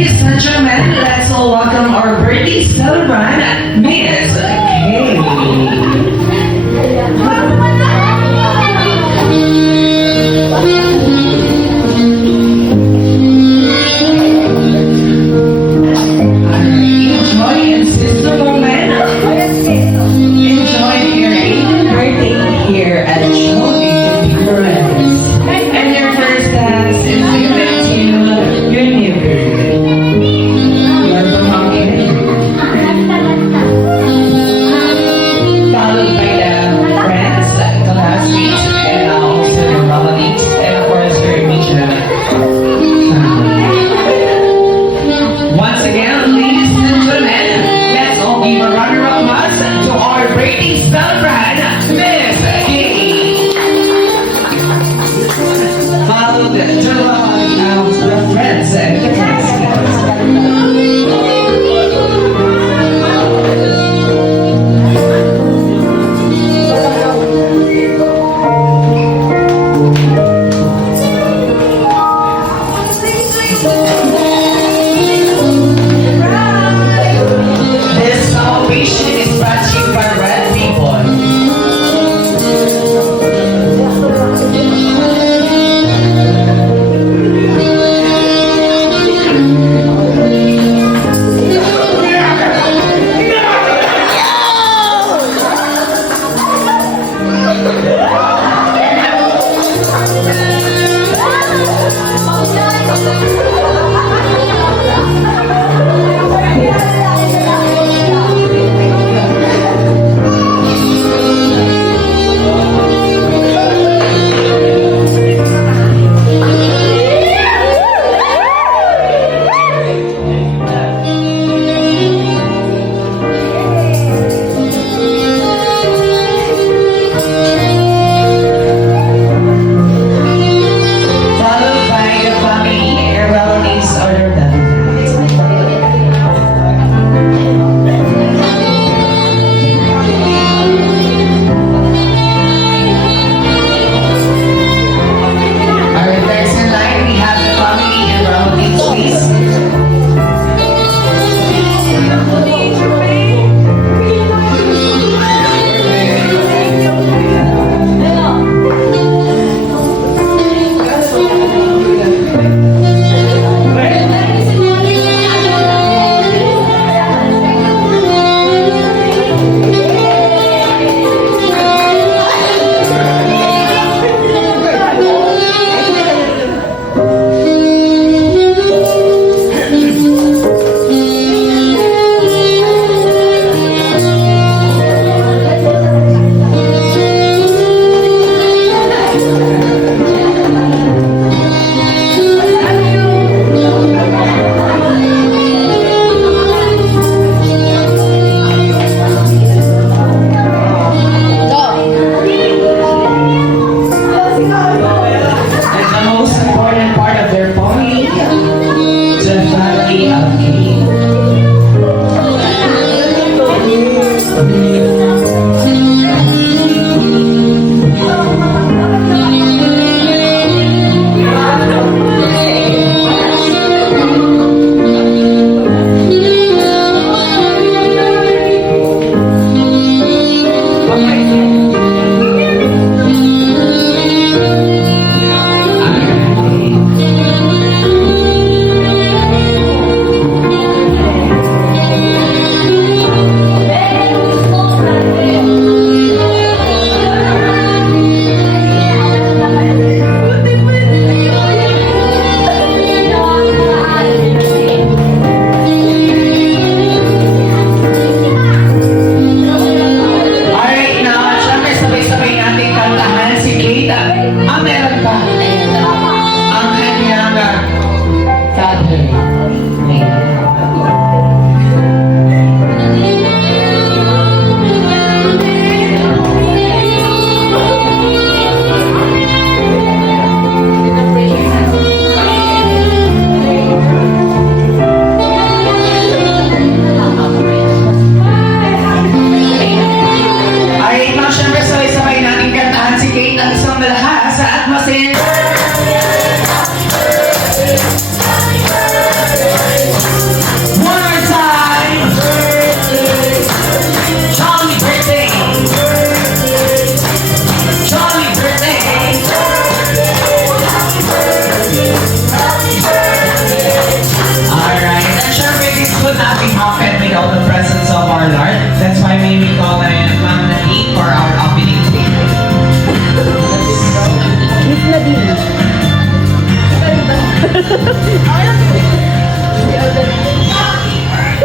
Ladies and gentlemen, let's all welcome our birthday celebrant, Miss Kay. Enjoy and seize the moment. Enjoy your 18th birthday here at Showbiz Perez. And your first dance is given to your neighbor. Your pamangkin. Followed by the friends, classmates, and also the relatives, and of course your immediate family. Once again, ladies and gentlemen, let's all give a round of applause to our birthday celebrant, Miss Kay. Followed the friends and the classmates. This celebration is brought to you by Red Ribbon.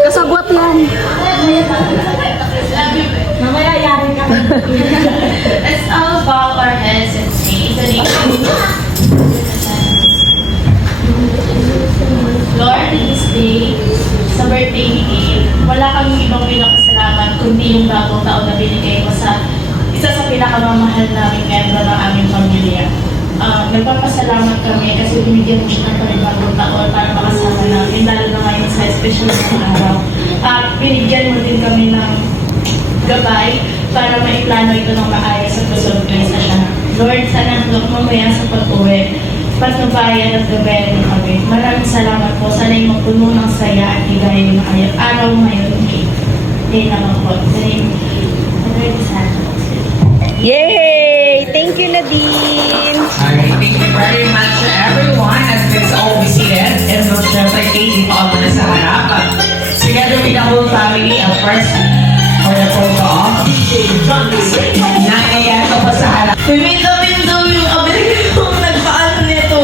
Kasagwat yan. Mamaya yari ka. Let's all bow our heads and say the name of Lord, this day, sa birthday ni Gail, wala kaming ibang pinakasalamat kundi yung bagong taon na binigay mo sa isa sa pinakamamahal naming membro ng aming pamilya. Nagpapasalamat kami kasi binigyan mo siya ng panibagong taon para makasama namin, lalo na ngayon sa special na araw. At binigyan mo din kami ng gabay para maiplano ito ng maayos at masurpresa siya. Lord, sana mamaya sa pag-uwi, patnubayan at gabayan mo kami. Maraming salamat po. Sana'y magpuno ng saya at ligaya na kayo. Araw ngayon, day naman po. Yay! Thank you, Nadine! Alright, thank you very much everyone as let's all be seated. And so, syempre, Kate, dito ako muna sa harap. Together with the whole family, first, for the photo off. Naiiyak ko pa sa harap. Bimitamin daw yung Amerika yung nagpaano nito.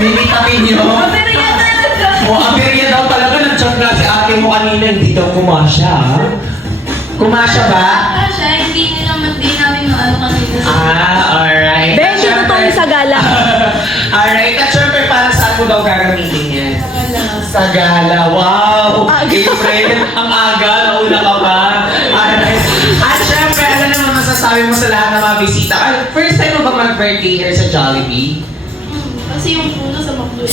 Mimitamin nyo. Amerika talaga. O, Amerika daw talaga. Nag-chat na si ate mo kanina. Hindi daw kumasya, ha? Kumasya ba? Siya, hindi namin ano kanina. Alright. Ben, dito tayo sa gala. Alright, at syempre, para saan mo daw gagamitin yan? Sa gala. Wow! April, ang aga, nauna ka pa. Alright. At syempre, ano naman masasabi mo sa lahat ng mga bisita? First time mo ba mag-birthday here sa Jollibee? Kasi yung puno sa McDo.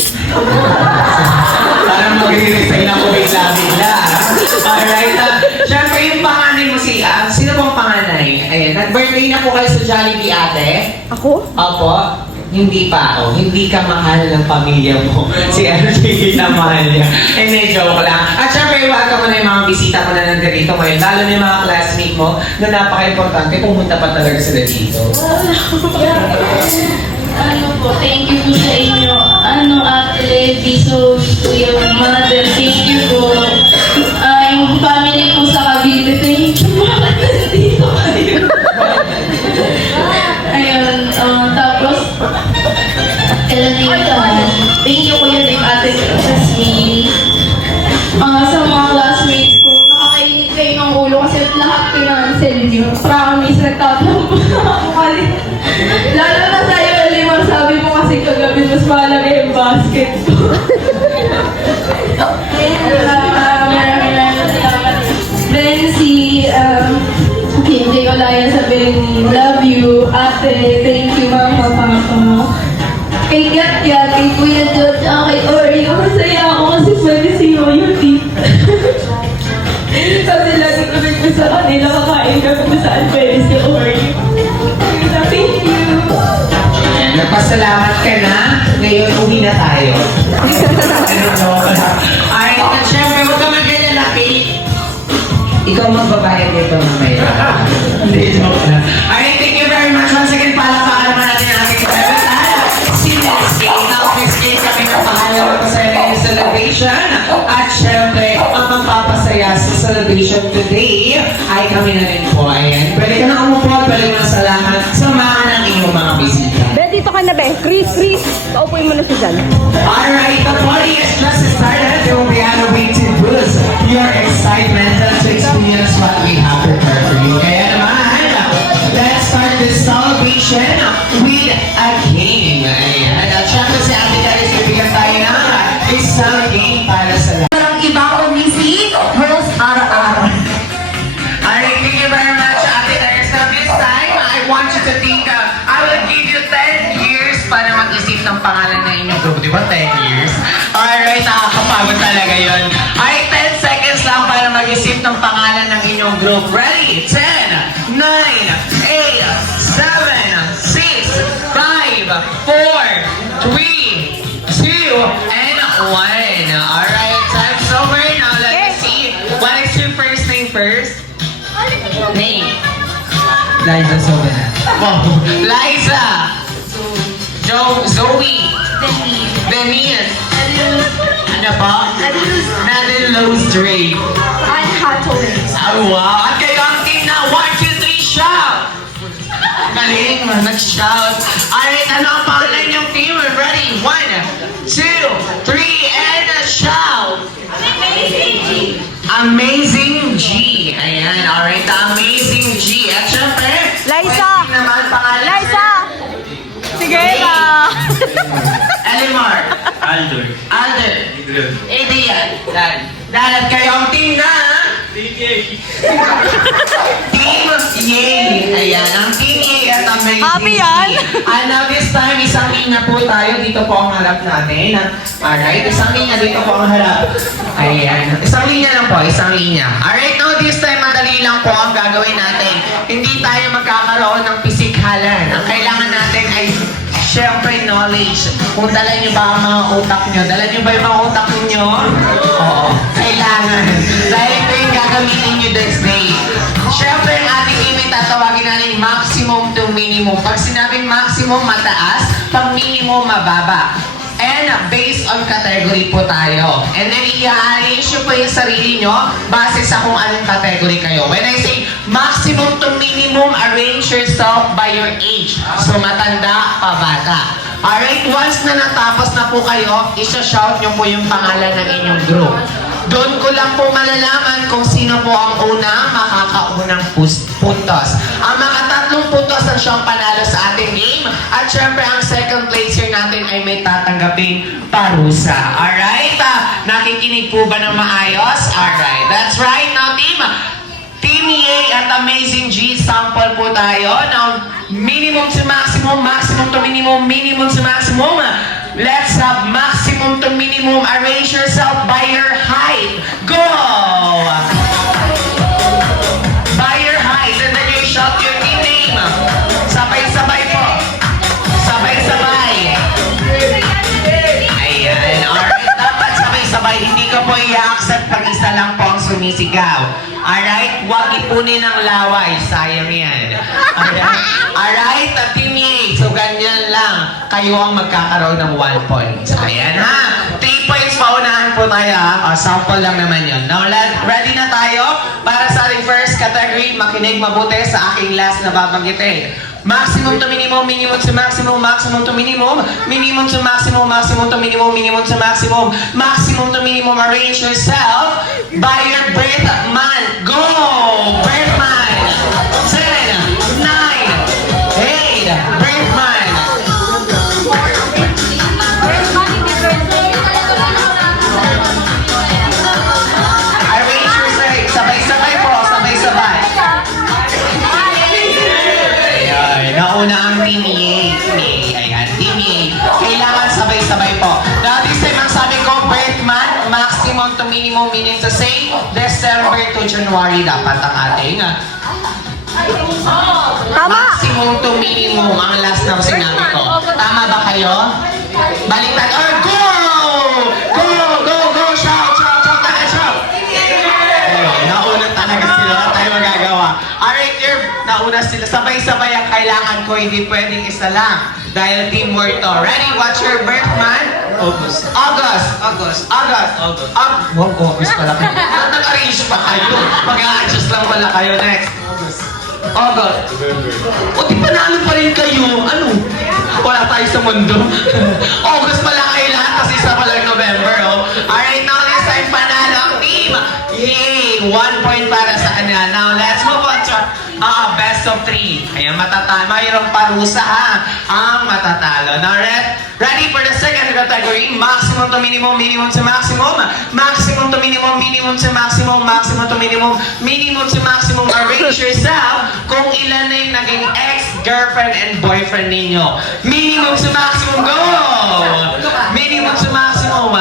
Parang mag-resign ako bigla-bigla. Alright. Syempre, yung panganay mo si sino bang panganay? Ayan, nag-birthday na po kayo sa Jollibee, ate? Ako? Opo. Hindi pa ako. Hindi ka mahal ng pamilya mo. Si RJ na mahal niya. Hindi, joke lang. At syempre, welcome mo na yung mga bisita mo na nandito ngayon. Lalo na yung mga classmate mo na napaka-importante. Pumunta pa talaga sila dito. Ano po, thank you po sa inyo. Ate Levi, so, Kuya Mother, thank you po. Yung family po sa Cavite, thank you po. Nandito kayo. Ayun, tapos, thank you Kuya Dave, Ate Jasmine. Sa mga classmates ko, nakakainit kayo ng ulo kasi lahat kinancel nyo. Promise, nagtatampo na ako kalit. Lalo na sa'yo, Elimar, sabi mo kasi kagabi mas mahalaga yung basket ko. Maraming salamat. Then si KJ Olaya sabihin, love you, ate, thank you, mama, papa. Kay Gat Gat, kay Kuya George, kay Oreo, masaya ako kasi pwede si Yoyo dito. Kasi lagi kami ko sa kanila, kakain kami kung saan pwede si Oreo. Thank you. Nagpasalamat ka na. Ngayon, uwi na tayo. Alright, at syempre, huwag ka mag-alala, Kate. Ikaw magbabayad nito mamaya. Hindi, joke lang. Alright, thank you very much. Once again, palakpakan naman natin ang aking kapitan. Si Miss Kate. Now, Miss Kate, kami ng pangalan ko sa yung celebration. At syempre, ang magpapasaya sa celebration today ay kami na rin po. Ayan. Pwede ka na umupo, pwede mo na salamat sa mga ng iyong mga bisita. Ben, dito ka na, Ben. Chris, paupuin mo na siya dyan. Alright, the party is just started. There will be other way to boost your excitement and to experience what we have prepared for you. Kaya naman, let's start this celebration with a game. Ayan. At syempre si Ate Charis, bibigyan tayo ng isang game para sa lahat. Parang ibang umisi, Girls RR. Alright, thank you very much, Ate Charis. Now this time, I want you to think, I will give you 10 years para mag-isip ng pangalan ng inyong group. Di ba 10 years? Alright, nakakapagod talaga yun. Alright, 10 seconds lang para mag-isip ng pangalan ng inyong group. Ready? 10, 9, 8, 7, 6, 5, 4, 3, and 1. Alright, time's over. Now let me see. What is your first name first? Name. Liza Sobena. Wow. Liza. Zoe. Denise. Ano pa? Nadine Lowe's Dre. Anne Hathaway. Oh, wow. At kayo ang team na 1, 2, 3, shout! Galing, nag-shout. Alright, ano ang pangalan yung team? Ready? 1, 2, Amazing G. Ayan, alright, the Amazing G. At syempre, Liza! pwede naman pangalan. Liza! Sige ba? Elimar. Aldo. Alden. Adrian. Adrian. Dan at kayo ang team na Team Yay! Ayan, ang Team Yay at Amazing Happy yan? Team. And now this time, isang linya po tayo. Dito po ang harap natin. Alright, isang linya dito po ang harap. Ayan, isang linya lang po, isang linya. Alright, now this time, madali lang po ang gagawin natin. Hindi tayo magkakaroon ng pisikalan. Ang kailangan natin ay syempre knowledge. Kung dala nyo ba ang mga utak nyo? Dala nyo ba yung mga utak nyo? Oo, kailangan. Dahil ito yung gagamitin nyo this day. Syempre, ang ating limit tatawagin natin maximum to minimum. Pag sinabing maximum, mataas. Pag minimum, mababa. And based on category po tayo. And then i-arrange nyo po yung sarili nyo base sa kung anong category kayo. When I say maximum to minimum, arrange yourself by your age. So matanda pa bata. Alright, once na natapos na po kayo, isa-shout nyo po yung pangalan ng inyong group. Doon ko lang po malalaman kung sino po ang una makakaunang puntos. Ang makatatlong puntos ang siyang panalo sa ating game. At syempre, ang second placer natin ay may tatanggaping parusa. Alright? Nakikinig po ba ng maayos? Alright. That's right. Now, Team EA at Amazing G, sample po tayo ng minimum to maximum, maximum to minimum, minimum to maximum. Let's have maximum to minimum. Arrange yourself by your height. Go! By your height. And then you shout your team name. Sabay-sabay po. Sabay-sabay. Ayan. Alright, dapat sabay-sabay. Hindi ko po i-accept pag isa lang po ang sumisigaw. Alright? Huwag ipunin ng laway. Sayang yan. Alright, Team A. So, ganyan lang. Kayo ang magkakaroon ng 1 point. Ayan ha. 3 points paunahan po tayo ha. Sample lang naman yun. Now, ready na tayo para sa ating first category. Makinig mabuti sa aking last na babanggitin. Maximum to minimum, minimum to maximum, maximum to minimum, minimum to maximum, maximum to minimum, minimum to maximum, maximum to minimum. Arrange yourself by your birth month. Go! Birth month. 10, 9, 8, birth month. Arrange yourself. Sabay-sabay po, sabay-sabay. Nauna ang Team EA. Ayan, Team EA. Kailangan sabay-sabay po. Now, this time, ang sabi ko, birth month, maximum to minimum, meaning to say, December to January dapat ang ating Tama! maximum to minimum ang last na sinabi ko. Tama ba kayo? Baliktad. Or go! Go! Go! Go! Shout! Shout! Shout! Shout! Ayun, nauna talaga sila. Wala tayo magagawa. Alright, nauna sila. Sabay-sabay ang kailangan ko. Hindi pwedeng isa lang. Dahil teamwork to. Ready? What's your birth month? August. August. August. August. August. Wow, August pala kayo. Nag-arrange pa kayo. Mag-a-adjust lang pala kayo. Next. August. November. O, di panalo pa rin kayo. Ano? Wala tayo sa mundo. August pala kayo lahat, kasi isa pa lang November, oh. Alright, now this time, panalo ang team. Yay! 1 point para sa kanila. Now, let's move on to best of 3. Kaya matatalo. Mayroong parusa, ha? Ang matatalo. Now, ready for the second category. Maximum to minimum, minimum to maximum. Maximum to minimum, minimum to maximum. Maximum to minimum, minimum to maximum. Arrange yourself kung ilan na yung naging ex-girlfriend and boyfriend ninyo. Minimum to maximum, go! Minimum to maximum.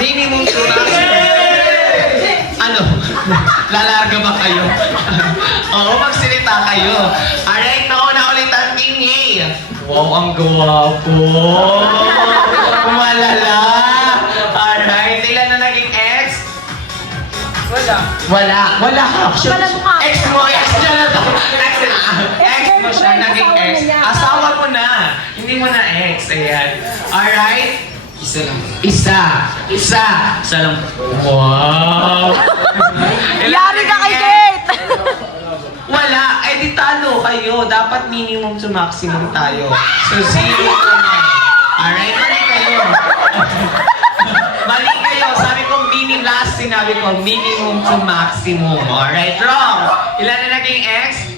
Minimum to maximum. Ano? Lalarga ba kayo? Oo, magsilita kayo. Alright, nauna ulit ang Team A. Wow, ang gwapo. Malala. Alright, ilan na naging ex? Wala actually. Wala mukha. Ex mo na to. Ex mo siya, naging ex. Asawa mo na. Hindi mo na ex. Ayan. Alright? Isa lang. Isa lang. Yari Wow! ka kay Kate! Wala. Eh di talo kayo. Dapat minimum to maximum tayo. So 0 to 9. Alright, mali kayo. Mali kayo. Sabi ko last sinabi ko, minimum to maximum. Alright, wrong. Ilan na naging X?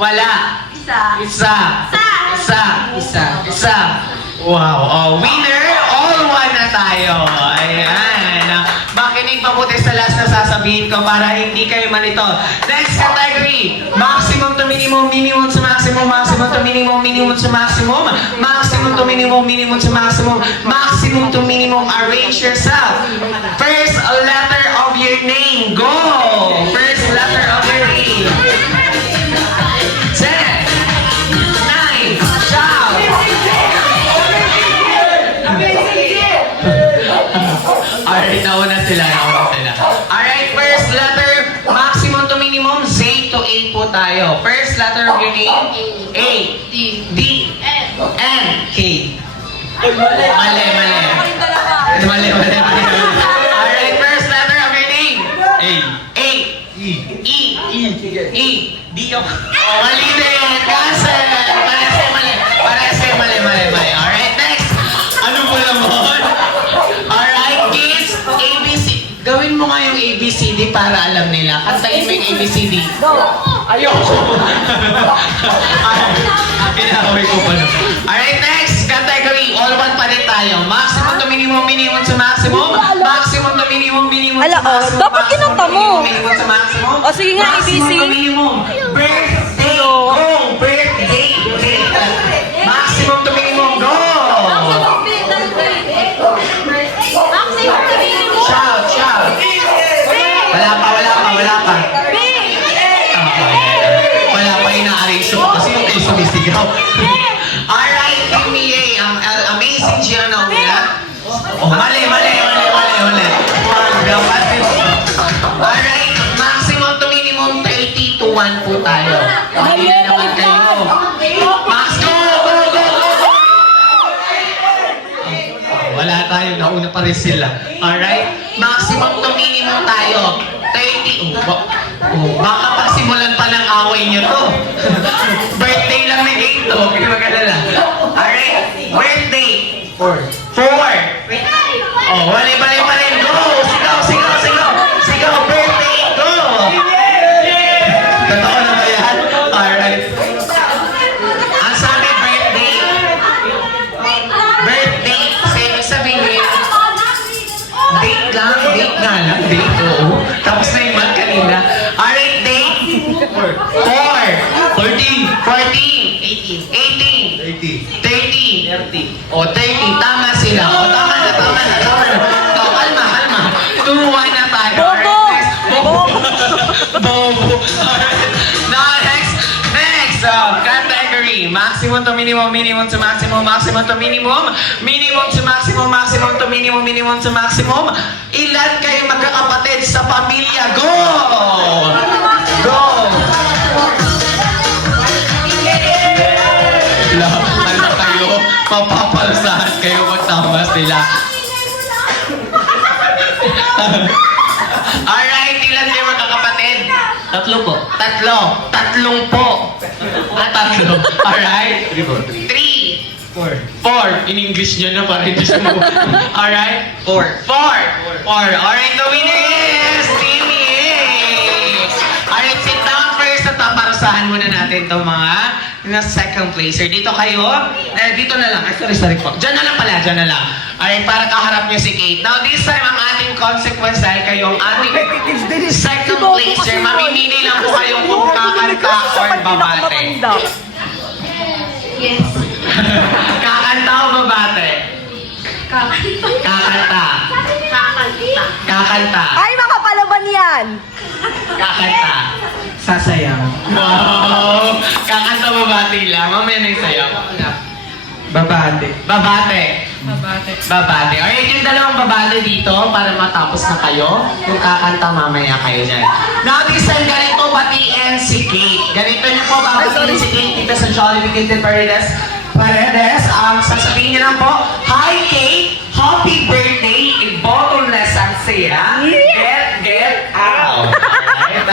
Wala. Isa. Wow. Oh, winner, all one na tayo. Ayan. Makinig mabuti sa last na sasabihin ko para hindi kayo manito. Next category, maximum to minimum, minimum to maximum, maximum to minimum, minimum to maximum, maximum to minimum, minimum to maximum, maximum to minimum. Arrange yourself. First letter of your name. Go! First letter of your name. 10, 9, shout! Alright, nauna sila. Alright, first letter, maximum to minimum, Z to A po tayo. First letter of your name, A, D, N, K. Mali. Alright, first letter of your name, A, E, D, O. Oh, mali din, cancel. Parese mali. Alright, next. Ano po naman? Alright, kids, ABC. Gawin mo nga yung ABCD para alam nila. Kantayin mo yung ABCD. Ayoko. Pinaway ko pa na. Alright, next category. All one pa rin tayo. Maximum to minimum, minimum to maximum. Maximum to minimum, minimum to Ala, maximum. dapat kinanta mo. Minimum to maximum. O, sige nga, Maximum ABC. to minimum. Birthday. Go. Birthday. Maximum to minimum. Go. Shout. Wala pa. Wala pa ina-arrange ko kasi yung kayo sumisigaw. Alright, give me A. Amazing Gianna una. Oh, mali. Alright, maximum to minimum 30 to 1 po tayo. Mali naman kayo. Max, go! Wala tayo, nauna pa rin sila. Alright, maximum to minimum tayo. 30. Baka pagsimulan pa ng away niyo to. Birthday lang ni Kate to. Huwag kayo mag-alala. Alright, birthday. 4. Oh, mali pa rin. Go! Sigaw! Birthday! Go! Totoo na ba yan? Alright. Ang sabi, birthday. Sabi sabihin, date lang. Oo. Tapos na yung month kanina. Alright, date. 4. 14. 30. O, 30. Tama sila. O, tama na. O, kalma. 2-1 na tayo. Bobo. Alright. Now, next. Category. Maximum to minimum, minimum to maximum, maximum to minimum, minimum to maximum, maximum to minimum, minimum to maximum. Ilan kayo magkakapatid sa pamilya? Go! Ano kayo? Mapapalsahan kayo magtama sila. Alright, ilan kayo magkakapatid? 3 po. Tatlong po. Tatlo. Alright? 3. 4. In English nyo na para hindi siya mo. Alright? 4. Alright, the winner is Timmy! Alright, sit down first at paparusahan muna natin itong mga na second placer. Dito kayo. Dito na lang. Sorry po. Diyan na lang. Alright, para kaharap niyo si Kate. Now, this time, ang ating consequence dahil kayo ang ating second placer, mamimili lang po kayo kung kakanta or babate. Yes. Kakanta o babate? Kakanta. Ay, makapalaban yan. Kakanta. Sasayaw. Wow! Kakanta babate lang. Mamaya na yung sayaw. Babate. Alright, yung dalawang babate dito para matapos na kayo. Kung kakanta, mamaya kayo dyan. Now, this time, ganito batiin si Kate. Ganito niyo po babatiin si Kate dito sa Jollibee Kinder Paredes. Sasabihin niyo lang po, Hi Kate! Happy birthday! I-bottomless ang siya. Get out! Alright,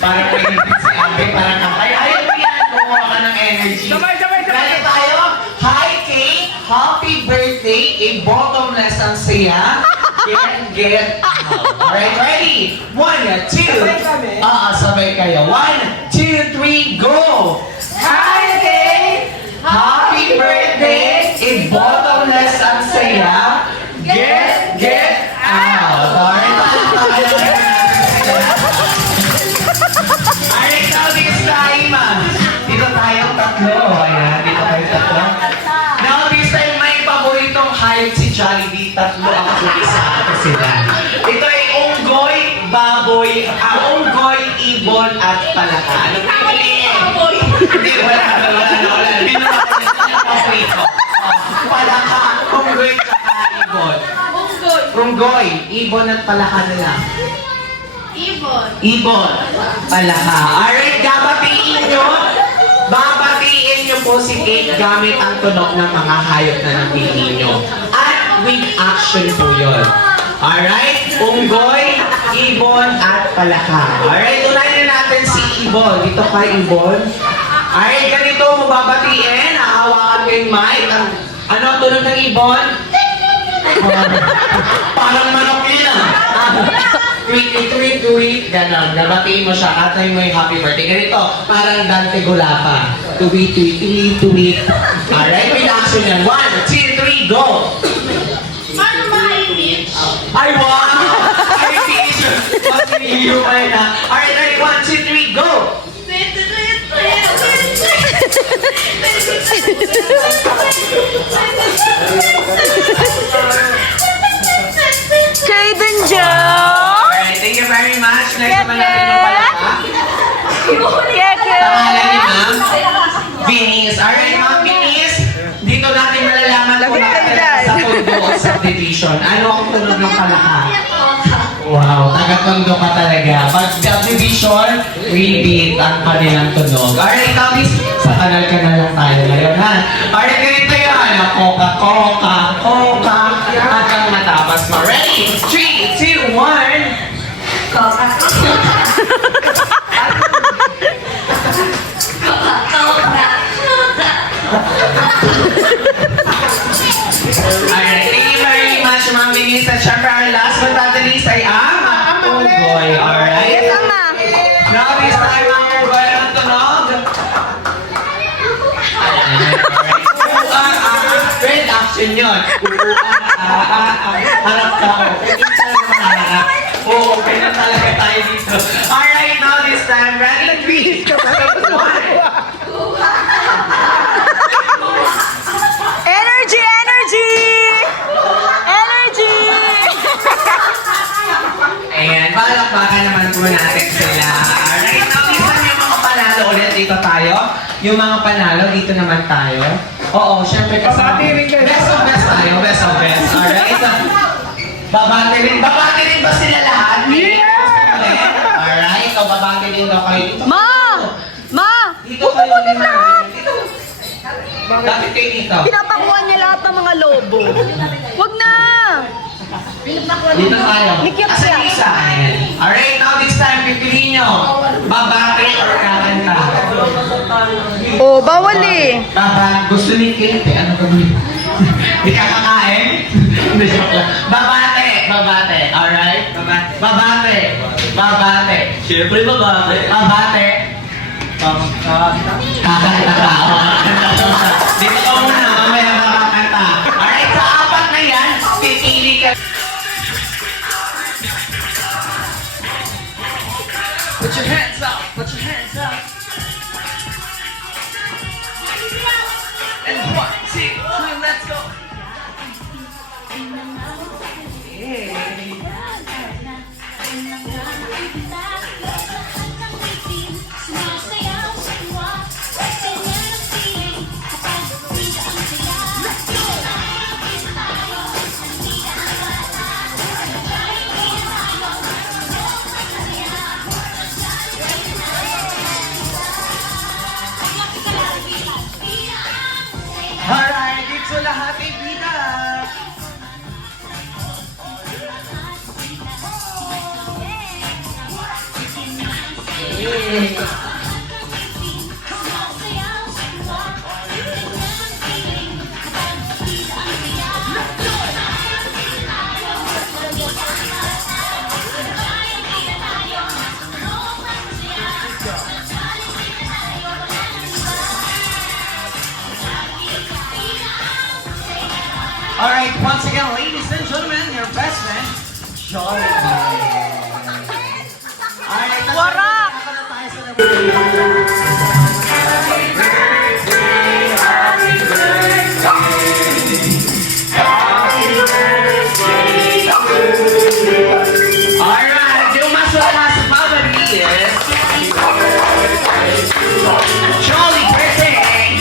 parang pwede si Abby, parang kakay. Ayun yan, kumuha ka ng energy. Ganito tayo, Hi Kate! Happy birthday! I-bottomless ang siya. Get out! Alright, ready? 1, 2. Sabay kayo. 1, 2, 3, go! Hi again! Happy birthday! I-bottomless ang saya. Get out! Alright, alright, now this time, dito tayong tatlo. Ayan, dito tayo tatlo. Now this time, may paboritong hayop si Jollibee. Tatlo ako isa ako sila. Ito ay unggoy, baboy, unggoy, ibon, at palaka. Ano pipiliin? Hindi, wala. Binuha ko yung paborito. Palaka, unggoy, tsaka ibon. Unggoy, ibon, at palaka nila. Ibon. Palaka. Alright, babatiin nyo po si Kate gamit ang tunog ng mga hayop na napili nyo. At with action po yun. Alright? Unggoy, ibon, at palaka. Alright, unahin natin si ibon. Dito ka, ibon. Alright, ganito mo babatiin. Hahawakan ko yung mic. Ano ang tunog ng ibon? Parang manok yun ah. Tweet, gano'n. Nabatiin mo siya, atay mo yung happy birthday. Ganito, parang Dante Gulapa. Tweet. Alright, may action yan. 1, 2, 3, go! Paano ma-image? Ay, wow! Ay, bitch! Mas niliyumay na. Alright, ready? 1, 2, 3, go! Kaden Joe! Alright, thank you very much. Next naman natin yung palaka. Keke! Pangalan ni Ma'am Binis. Alright, Ma'am Binis. Dito natin malalaman kung nakatala sa Tondo o subdivision. Ano ang tunog ng palaka? Wow, taga-Tondo ka talaga. Pag subdivision, repeat ang kanilang tunog. Alright, Thomas, sa kanal ka na lang tayo ngayon, ha? Alright, ganito yan. Coca, hanggang matapos mo. Ready? 3, 2, 1. Alright, thank you very much, Ma'am Binis. At syempre, our last but not the least ay ang unggoy. Alright? Yes, Ama. Now, this time, ang unggoy ang tunog. Alright. Great action yun. Harap ka ako. Oo, okay na talaga tayo dito. Alright, now this time, ready? 3, 2, 1. Energy! Ayan, palakpakan naman po natin sila. Alright, now this time yung mga panalo ulit dito tayo. Yung mga panalo, dito naman tayo. Oo, syempre kasama. Best of best tayo, best of best. Alright? Babati rin ba sila lahat? Yeah! Alright, so babati rin daw kayo dito. Ma! Dito kayo lima. Bakit kayo dito? Pinapakuha niya lahat ng mga lobo. Wag na! Dito tayo. Likyap Asan siya. yung isa? Ayan. Alright, now this time, pipiliin nyo. Babati or kakanta? Oh, bawal eh. Gusto ni Kate, ano gagawin? Hindi ka kakain? Hindi, joke lang. Babate. Alright? Babate. Siyempre babate. Kakanta ka. Dito ka muna, mamaya kakanta. Alright, sa apat na yan, pipili ka. Put your hands up. And 1, 2, 3, let's go. Alright, dito lahat ay bida. Alright, once again, ladies and gentlemen, your best friend, Jolly. Alright, Warak! Alright, yung mas pabalik is Jolly birthday!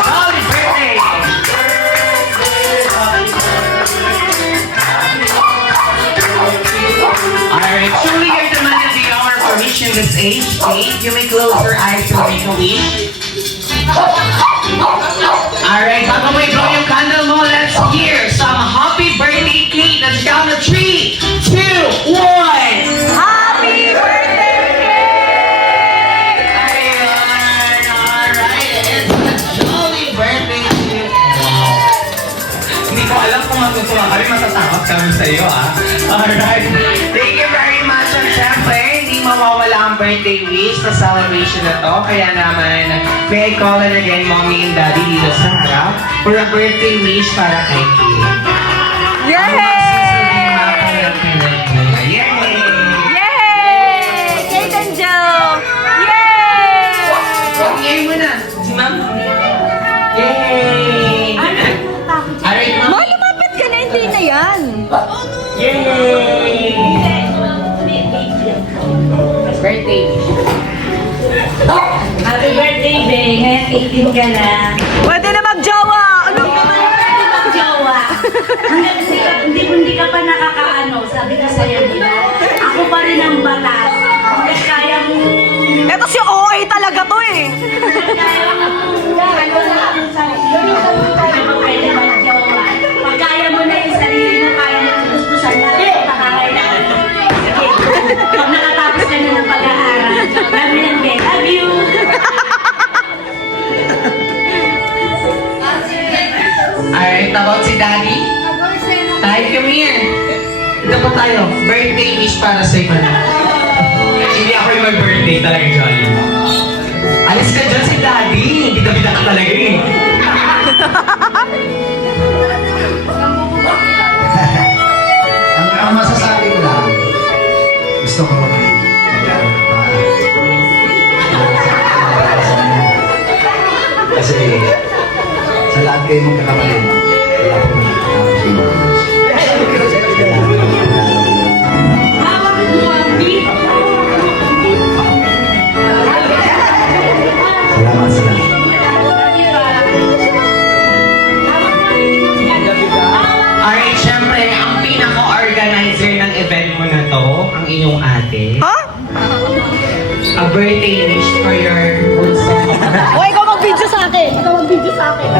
Jolly birthday! Alright, truly you're demanded the hour for reaching this age. Kate, you may close your eyes to make a wish. Alright, bago mo i-blow yung candle mo, let's hear some happy birthday Kate. Let's count to 3, 2, 1! Happy birthday, Kate! Ayun, alright, it's a jolly birthday Kate. Wow. Hindi ko alam kung matutuwa kami, matatakot kami sa iyo, ah. Alright, thank you very much. And syempre, hindi mawawala ang birthday wish sa celebration na to. Kaya naman, may I call it again, Mommy and Daddy dito sa harap for a birthday wish para kay Kate. Yay! Yay! Yay! Kate and Joe! Yay! Yay mo na! Si Ma'am? Yay! Alright, Ma'am. Ma, lumapit ka na, hindi na yan. Yay! Birthday. Happy birthday, Be. Ngayon 18 ka na. Pwede na magjowa! Ano ka ba? Jowa. Hindi ka pa nakakaano. Sabi ko sa'yo, di ba? Ako pa rin ang batas. Hanggang kaya mo. Ito si OA talaga to eh. Kaya mo. Ano na ang sarili mo. Hindi mo pwede magjowa. Pag kaya mo na yung sarili mo, kaya mo gustusan na. Pakakailangan mo. Sige. Pag nakatapos ka na ng pag-aaral. Love you and Be. Love you. Alright, about si Daddy? Tay, come here. Ito po tayo. Birthday wish para sa iyo. Hindi ako yung mag-birthday talaga, Johnny. Alis ka dyan si Daddy. Bida-bida ka talaga eh. Ang masasabi ko lang, gusto ko kasi sa lahat kayo mong kakamanin, wala po Hawak mo ang beat. salamat sa lahat. Alright, syempre, ang pinaka-organizer ng event mo na to, ang inyong ate. Ha? A birthday wish for your bunso. O, ikaw mag-video sa akin. Ikaw mag-video sa akin.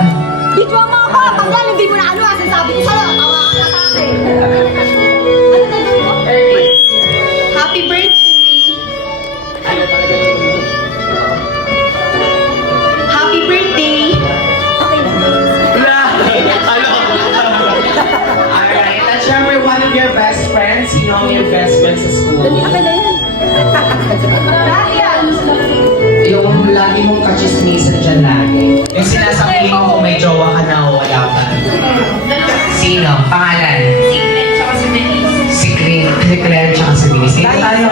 Video mo ako. Kasi hindi mo na ano. Sabi ko sa'yo, tawa ka na sa akin. Ano na mo? Happy birthday. Happy birthday. Okay na. Alright, at syempre, one of your best friends, sino ang yung best friend sa school? Okay na yan. Yung lagi mong kachismisan dyan lagi. Yung sinasabihin mo kung may jowa ka na o wala ka. Sino? Pangalan? Secret tsaka si Denise. Si Claire tsaka si Denise. Dito tayo.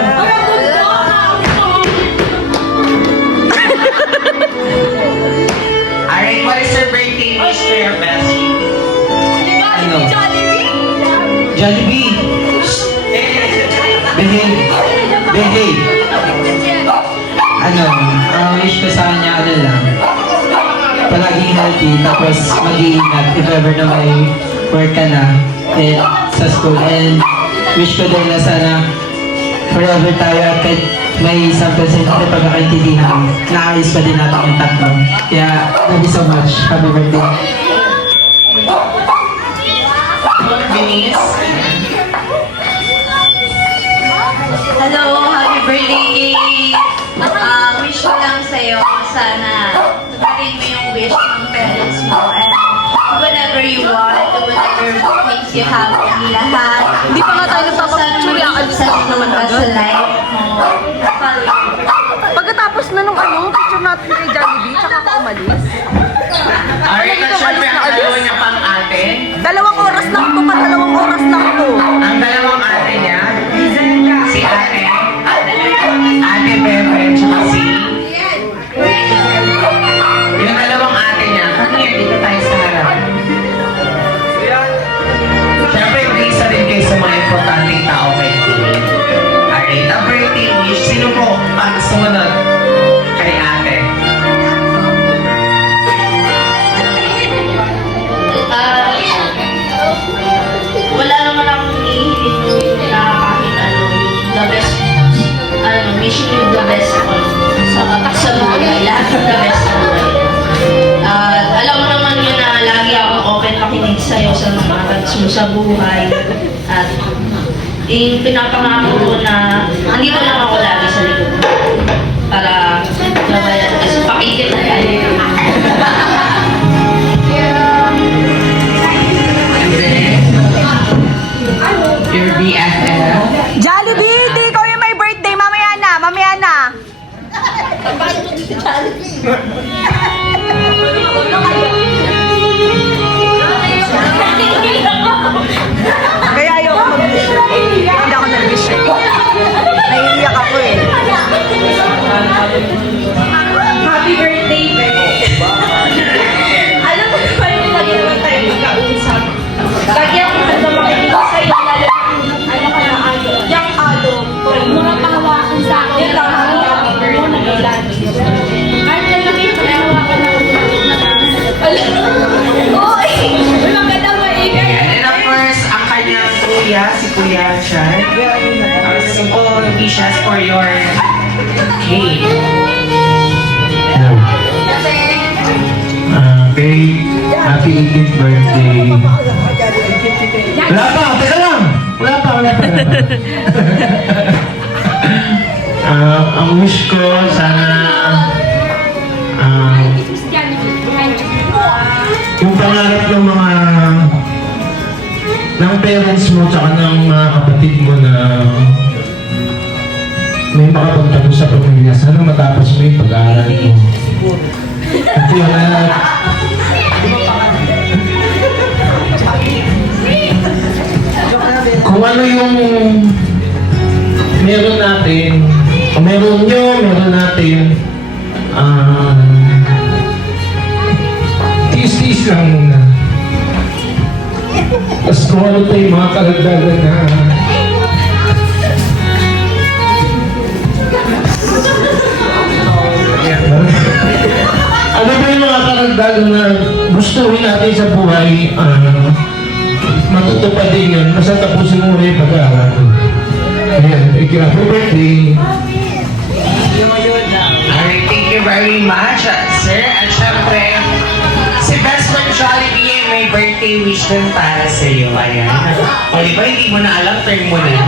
Alright, what is your birthday wish for your best friend? Ano? Jollibee! Behave! Behave! Ano, wish ko sa kanya, ano lang, palaging healthy, tapos mag-iingat if ever na may work ka na sa school. And wish ko din na sana forever tayo at kahit may isang percent na pagkakaintindihan, naayos pa din natin yung tatlo. Kaya, love you so much. Happy birthday. Denise? Hello, happy birthday, Kate! Wish ko lang sa'yo, sana tuparin mo yung wish ng parents mo and do whatever you want, do whatever makes you happy, lahat. Hindi pa nga tayo nagpapapicture, alis na naman ka sa agad. life mo. Pagkatapos na nung ano, picture natin kay Jollibee, tsaka ka umalis. Alright, at syempre ang dalawa niya pang ate. 2 oras lang to, 2 oras lang to. Ang dalawang ate niya, si ate, ate Bebe, tsaka si... Yung dalawang ate niya, ano yan, dito tayo sa harap. Siyempre, isa rin kayo sa mga importanteng tao kay Tingin. Alright, ang birthday wish, sino po ang sumunod kay ate? Wala naman akong hinihiling na kahit ano, yung the best, wishing you the best sa buhay, lahat ng the best sa buhay. Alam mo naman yun na lagi akong open makinig sa'yo sa mga tags mo sa buhay. At yung pinapangako ko na andito lang ako lagi sa likod mo. Para gabayan, kasi pakikit na tayo. Your BFF? Jollibee, hindi ikaw yung may birthday. Mamaya na, mamaya na. Kaya ayoko mag-wish. Hindi ako nag-wish eh. Naiiyak ako eh. Happy birthday, Bebe. Alam mo ba yung lagi naman tayo magkausap? Lagi ako na makinig sa'yo, lalo ano ka na ano, yung ano, mga pahawakan sa akin, yung hawakan mo na nilagi. Kahit na lang yung pahawakan na oo eh, maganda maingay. And of course, ang kanyang kuya, si Kuya Chan. Simple wishes for your cake. Kay happy 18th birthday. Wala pa, teka lang. Wala pa. Ang wish ko, sana yung pangarap ng mga ng parents mo tsaka ng mga kapatid mo na may makapagtapos sa pamilya, sana matapos mo yung pag-aaral mo. At yun, kung ano yung meron natin, o meron nyo, meron natin, tiis-tiis lang muna. Tapos kung ano pa yung mga karagdagan na ano ba yung mga karagdagan na gustuhin natin sa buhay, matutupad din yun, basta tapusin mo rin yung pag-aaral. Ayan, happy birthday. Alright, thank you very much, sir. At syempre, si Best Friend Jollibee may birthday wish din para sa iyo. Ayan. O di ba, hindi mo na alam, turn mo na.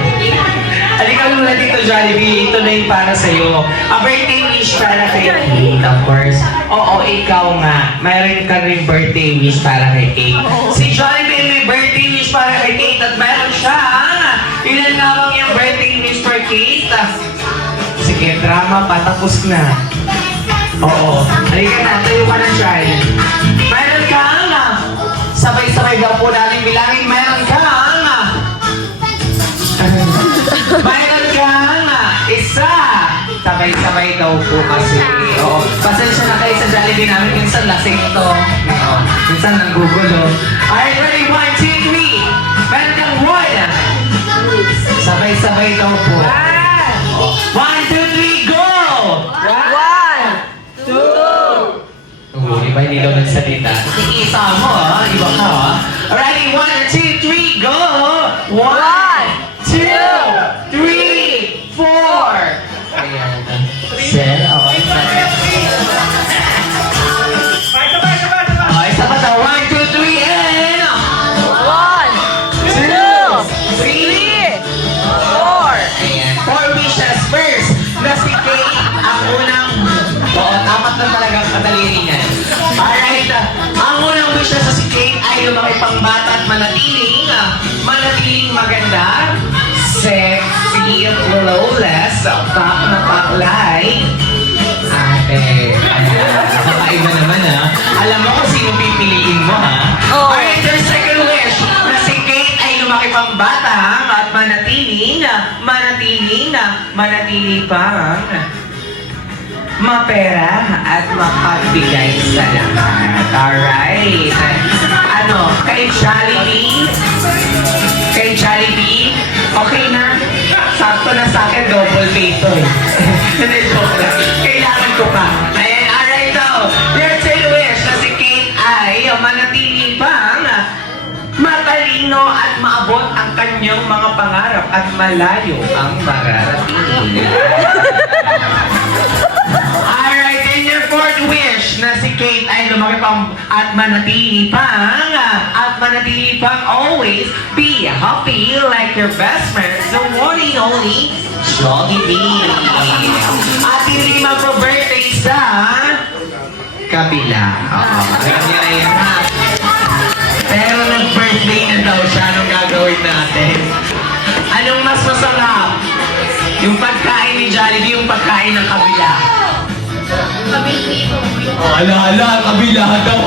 Halika muna dito, Jollibee. Ito na yung para sa iyo. A birthday wish para kay Kate, of course. Oo, ikaw nga. Mayroon ka rin birthday wish para kay Kate. Si Jollibee may birthday wish para kay Kate at mayroon siya. Ilan lamang yung birthday wish for Kate? Sige, drama patapos na. Oo. Halika na, tayo ka na, child. Mayroon ka nga. Sabay-sabay daw po namin bilangin. Mayroon ka nga. Mayroon ka nga. Isa. Sabay-sabay daw po kasi. Oo. Pasensya na kayo sa Jollibee namin. Minsan lasing to. Oo. Minsan nanggugulo. Alright, ready? 1, 2, 3. Mayroon kang 1. Sabay-sabay daw po. 1, 2, 3, go! 1, 2, Iba hindi daw nagsalita. Iisa mo, ha? Iba ka, ha? Alright, 1, 2, 3, go! 1, 2, 3, 4. Ayan. Sir, okay. Okay, sapat na. 1, 2, 3, and... 1, 2, 3, 4. Ayan. 4 wishes. First, na si Kate ang unang... Oo, tapat na talaga ang kadaliri niyan. Alright, ang unang wishes sa si Kate ay lumaki pang bata at manatiling maganda, sexy, flawless, top na paklay, at ate. Kakaiba naman ha. Alam mo kung sino pipiliin mo ha? Oo. Alright, your second wish na si Kate ay lumaki pang bata at manatiling pang mapera at mapagbigay sa lahat. Alright. Ano, kay Jollibee? Kay Jollibee? Okay na? Sakto na sa akin, double pay to eh. Hindi, joke lang. Kailangan ko pa. Ayan, alright now. Your third wish na si Kate ay manatili pang matalino at maabot ang kanyang mga pangarap at malayo ang mararating. Alright, and your fourth wish na si Kate ay lumaki pang at manatili pang always be happy like your best friend, the one and only Jollibee. At hindi magpa-birthday sa kabila. Oo, alam niya na yan ha. Pero nag-birthday na daw siya, anong gagawin natin? Anong mas masarap? Yung pagkain ni Jollibee, yung pagkain ng kabila. Oh, ala, kabila daw.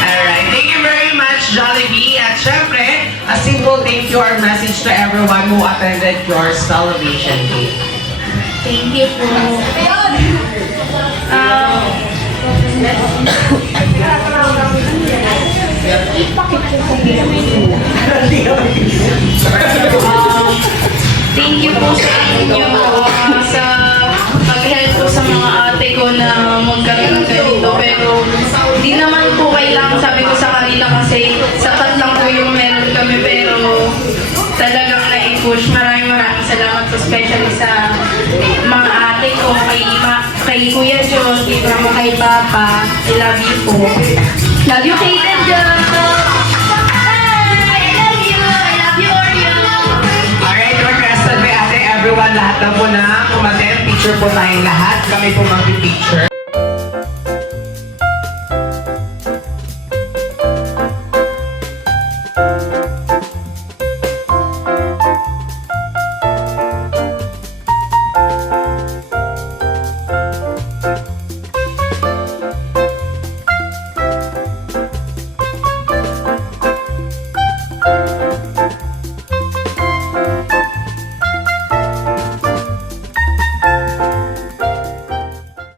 Alright, thank you very much, Jollibee. At syempre, a simple thank you or message to everyone who attended your celebration day. Thank you po. Thank you po sa inyo sa pag-help po sa mga ate ko na magkaroon ng ganito. Pero di naman po kailangan, sabi ko sa kanila kasi sapat lang po yung meron kami. Pero talagang na-push. Maraming salamat po especially sa mga ate ko, kay Kuya John, kay Mama, kay Papa. I love you po. Love you, Kate and John! Alright, requested by ate everyone, lahat na po na kumaten, picture po tayong lahat. Kami po mag-picture.